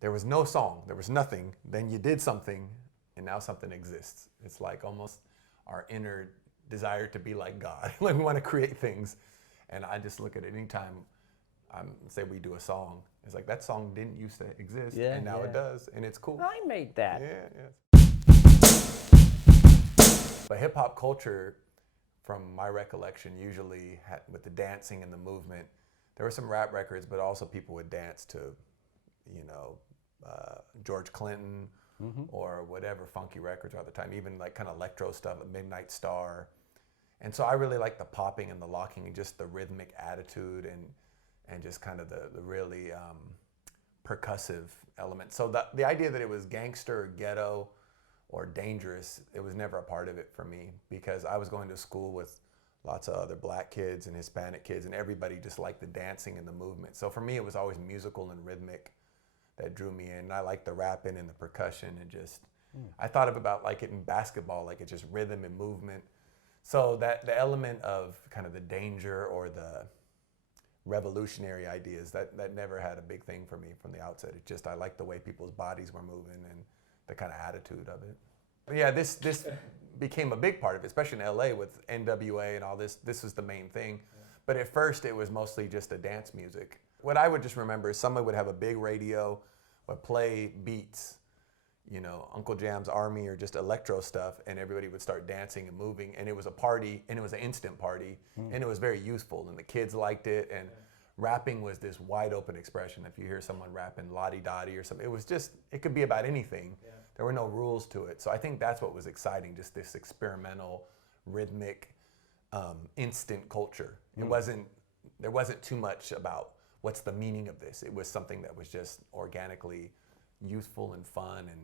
there was no song, there was nothing, then you did something, and now something exists. It's like almost our inner desire to be like God. Like we want to create things. And I just look at it anytime say we do a song, it's like that song didn't used to exist, and now it does, and it's cool. I made that. Yeah. But hip hop culture, from my recollection, usually with the dancing and the movement, there were some rap records, but also people would dance to, you know, George Clinton or whatever funky records are at the time, even like kind of electro stuff, like Midnight Star. And so I really like the popping and the locking and just the rhythmic attitude and just kind of the really percussive element. So the idea that it was gangster or ghetto or dangerous, it was never a part of it for me, because I was going to school with lots of other black kids and Hispanic kids, and everybody just liked the dancing and the movement. So for me, it was always musical and rhythmic that drew me in. And I liked the rapping and the percussion, and just, I thought about like it in basketball, like it's just rhythm and movement. So that the element of kind of the danger or the revolutionary ideas, that never had a big thing for me from the outset. It just, I liked the way people's bodies were moving and the kind of attitude of it. But yeah, this became a big part of it, especially in LA with NWA and all this. This was the main thing. Yeah. But at first it was mostly just a dance music. What I would just remember is someone would have a big radio, would play beats, you know, Uncle Jam's Army or just electro stuff, and everybody would start dancing and moving, and it was a party, and it was an instant party, and it was very useful, and the kids liked it, and rapping was this wide open expression. If you hear someone rapping la-di-da-di or something, it was just, it could be about anything. Yeah. There were no rules to it. So I think that's what was exciting, just this experimental, rhythmic, instant culture. It wasn't, there wasn't too much about what's the meaning of this. It was something that was just organically useful and fun. And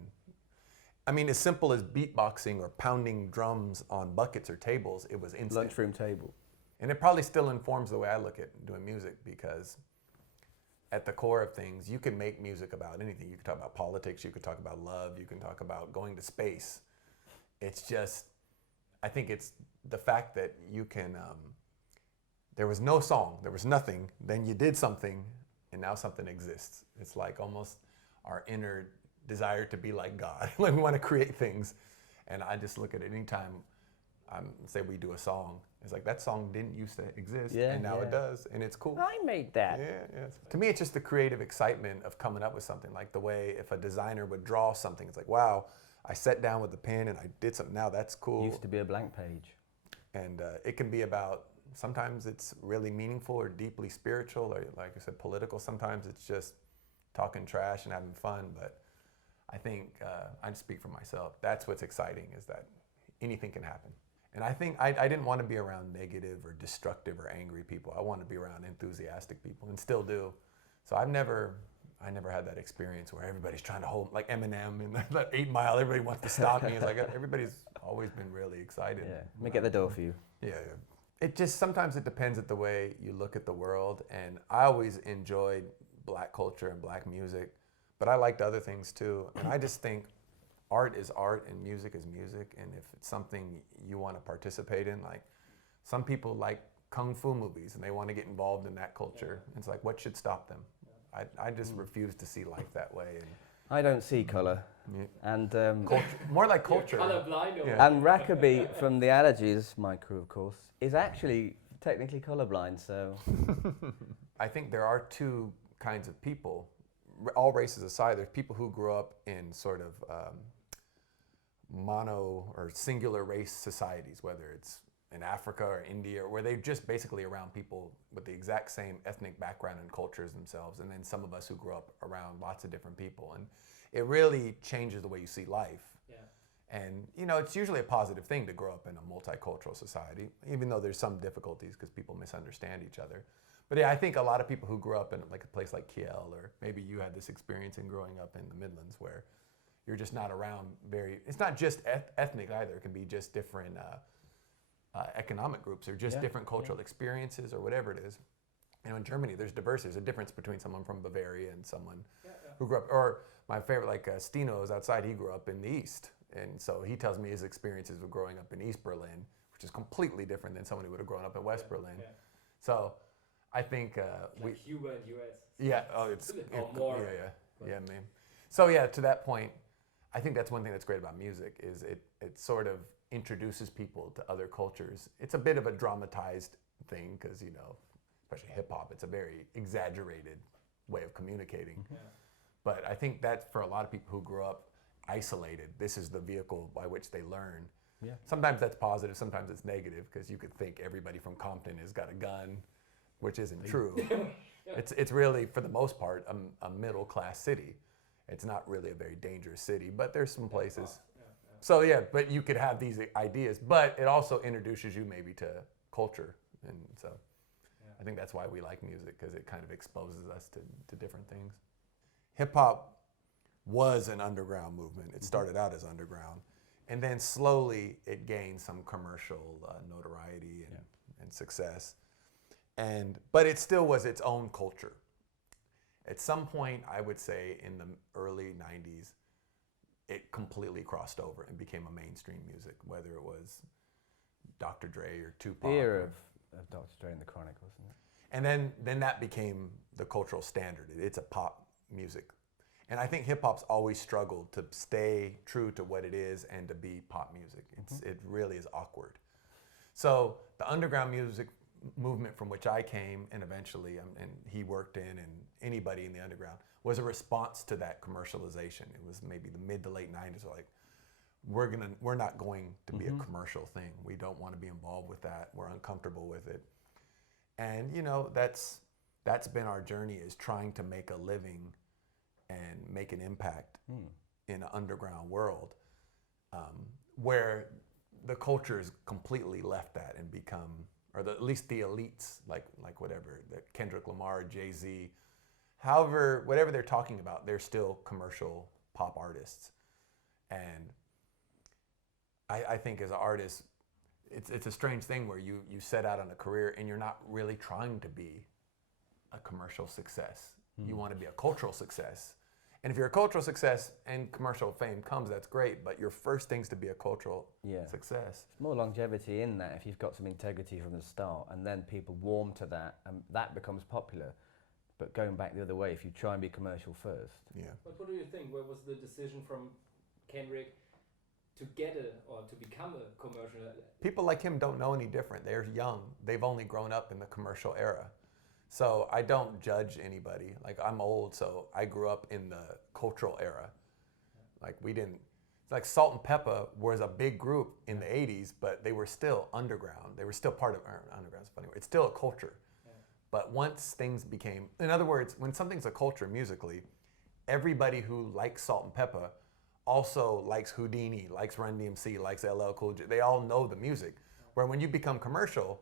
I mean, as simple as beatboxing or pounding drums on buckets or tables, it was instant. Lunchroom table. And it probably still informs the way I look at doing music, because at the core of things, you can make music about anything. You can talk about politics, you can talk about love, you can talk about going to space. It's just, I think it's the fact that you can, there was no song, there was nothing, then you did something, and now something exists. It's like almost our inner desire to be like God. Like we want to create things. And I just look at it anytime say we do a song, it's like that song didn't used to exist, and now it does, and it's cool. I made that. Yeah. To me, it's just the creative excitement of coming up with something. Like the way if a designer would draw something, it's like, wow, I sat down with the pen and I did something. Now that's cool. Used to be a blank page. And it can be about, sometimes it's really meaningful or deeply spiritual, or like I said, political. Sometimes it's just talking trash and having fun. But I think, I speak for myself, that's what's exciting, is that anything can happen. And I think I didn't want to be around negative or destructive or angry people. I want to be around enthusiastic people, and still do. So I never had that experience where everybody's trying to hold, like Eminem in that 8 Mile, everybody wants to stop me. It's like everybody's always been really excited. Yeah, let me get the door for you. Yeah. It just, sometimes it depends at the way you look at the world. And I always enjoyed black culture and black music, but I liked other things too. And I just think art is art and music is music, and if it's something you want to participate in, like some people like kung fu movies and they want to get involved in that culture. It's like, what should stop them? I just refuse to see life that way. And I don't see colour. And culture, more like culture. Colorblind. And Rap-Biz from the Allergies, my crew of course, is actually technically colourblind. So I think there are two kinds of people, all races aside. There's people who grew up in sort of mono or singular race societies, whether it's in Africa or India, where they're just basically around people with the exact same ethnic background and cultures themselves, and then some of us who grew up around lots of different people. And it really changes the way you see life. Yeah. And you know, it's usually a positive thing to grow up in a multicultural society, even though there's some difficulties because people misunderstand each other. But yeah, I think a lot of people who grew up in like a place like Kiel, or maybe you had this experience in growing up in the Midlands, where you're just not around it's not just ethnic either, it can be just different economic groups, or just different cultural experiences, or whatever it is. You know, in Germany, there's diversity. There's a difference between someone from Bavaria and someone who grew up, or my favorite, like Stino is outside, he grew up in the East. And so he tells me his experiences with growing up in East Berlin, which is completely different than someone who would have grown up in West Berlin. Yeah. So I think like Cuba and US. Yeah, oh, it's more. Yeah, man. So yeah, to that point, I think that's one thing that's great about music is it sort of introduces people to other cultures. It's a bit of a dramatized thing because, you know, especially hip hop, it's a very exaggerated way of communicating. Yeah. But I think that for a lot of people who grew up isolated, this is the vehicle by which they learn. Yeah. Sometimes that's positive, sometimes it's negative, because you could think everybody from Compton has got a gun, which isn't true. It's really, for the most part, a middle-class city. It's not really a very dangerous city, but there's some places. So yeah, but you could have these ideas, but it also introduces you maybe to culture. And so I think that's why we like music, because it kind of exposes us to different things. Hip-hop was an underground movement. It started out as underground. And then slowly it gained some commercial notoriety and success. But it still was its own culture. At some point, I would say in the early 90s, it completely crossed over and became a mainstream music, whether it was Dr. Dre or Tupac. The era of Dr. Dre and the Chronic, wasn't it? And then that became the cultural standard. It's a pop music. And I think hip-hop's always struggled to stay true to what it is and to be pop music. It really is awkward. So the underground music movement from which I came, and eventually and he worked in, and anybody in the underground, was a response to that commercialization. It was maybe the mid to late 90s, like, we're not going to be a commercial thing. We don't want to be involved with that. We're uncomfortable with it. And you know, that's been our journey, is trying to make a living and make an impact in an underground world, where the culture has completely left that and become, or at least the elites, like whatever, the Kendrick Lamar, Jay-Z, however, whatever they're talking about, they're still commercial pop artists. And I think as an artist, it's a strange thing where you set out on a career and you're not really trying to be a commercial success. You want to be a cultural success. And if you're a cultural success and commercial fame comes, that's great, but your first thing's to be a cultural success. It's more longevity in that if you've got some integrity from the start, and then people warm to that, and that becomes popular. But going back the other way, if you try and be commercial first. Yeah. But what do you think? Where was the decision from Kendrick to to become a commercial? People like him don't know any different. They're young. They've only grown up in the commercial era. So I don't judge anybody. Like, I'm old, so I grew up in the cultural era. Like, it's like Salt and Pepper was a big group in the 80s, but they were still underground. They were still part of underground's funny word. It's still a culture. Yeah. But once things became, in other words, when something's a culture musically, everybody who likes Salt and Pepper also likes Houdini, likes Run DMC, likes LL Cool J. They all know the music. Where when you become commercial,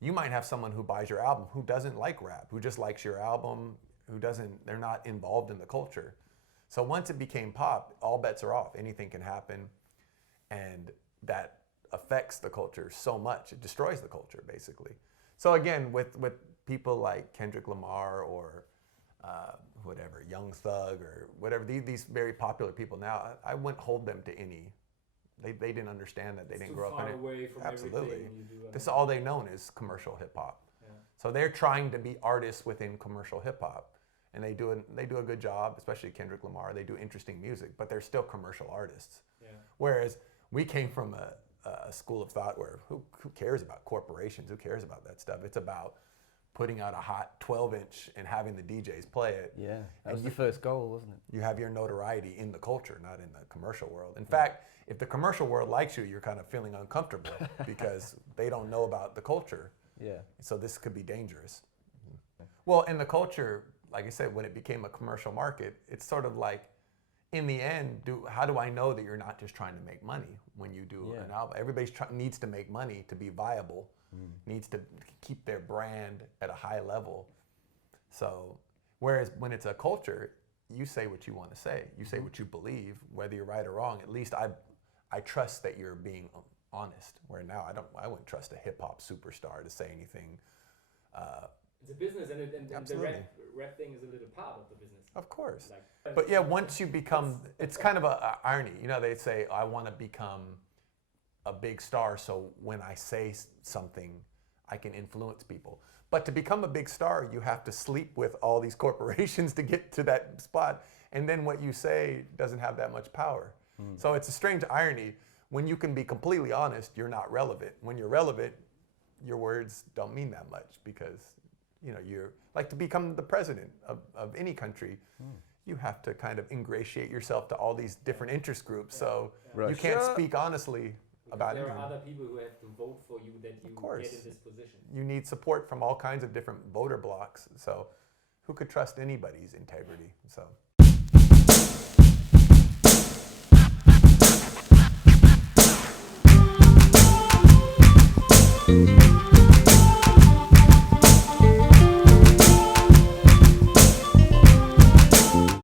you might have someone who buys your album who doesn't like rap, who just likes your album, they're not involved in the culture. So once it became pop, all bets are off. Anything can happen, and that affects the culture so much. It destroys the culture, basically. So again, with people like Kendrick Lamar or whatever, Young Thug or whatever, these very popular people now, I wouldn't hold them to any. They didn't understand that. They didn't grow up in it. Away from absolutely. This is all they known is commercial hip hop. Yeah. So they're trying to be artists within commercial hip hop, and they do a good job. Especially Kendrick Lamar. They do interesting music, but they're still commercial artists. Yeah. Whereas we came from a school of thought where who cares about corporations? Who cares about that stuff? It's about putting out a hot 12-inch and having the DJs play it. Yeah, that was the first goal, wasn't it? You have your notoriety in the culture, not in the commercial world. In fact, if the commercial world likes you, you're kind of feeling uncomfortable because they don't know about the culture. Yeah. So this could be dangerous. Well, in the culture, like I said, when it became a commercial market, it's sort of like, in the end, how do I know that you're not just trying to make money when you do an album? Everybody needs to make money to be viable, needs to keep their brand at a high level. So, whereas when it's a culture, you say what you want to say. You say what you believe, whether you're right or wrong. At least I trust that you're being honest. Where now I wouldn't trust a hip hop superstar to say anything. It's a business, and the rap thing is a little part of the business. Of course. But yeah, once you become, it's kind of a irony. You know, they say, I want to become a big star, so when I say something, I can influence people. But to become a big star, you have to sleep with all these corporations to get to that spot. and then what you say doesn't have that much power. So it's a strange irony. When you can be completely honest, you're not relevant. When you're relevant, your words don't mean that much because, you know, you're like to become the president of any country, you have to kind of ingratiate yourself to all these different interest groups. So you can't speak honestly about there anything. are other people who have to vote for you that you get in this position. You need support from all kinds of different voter blocks. So who could trust anybody's integrity? So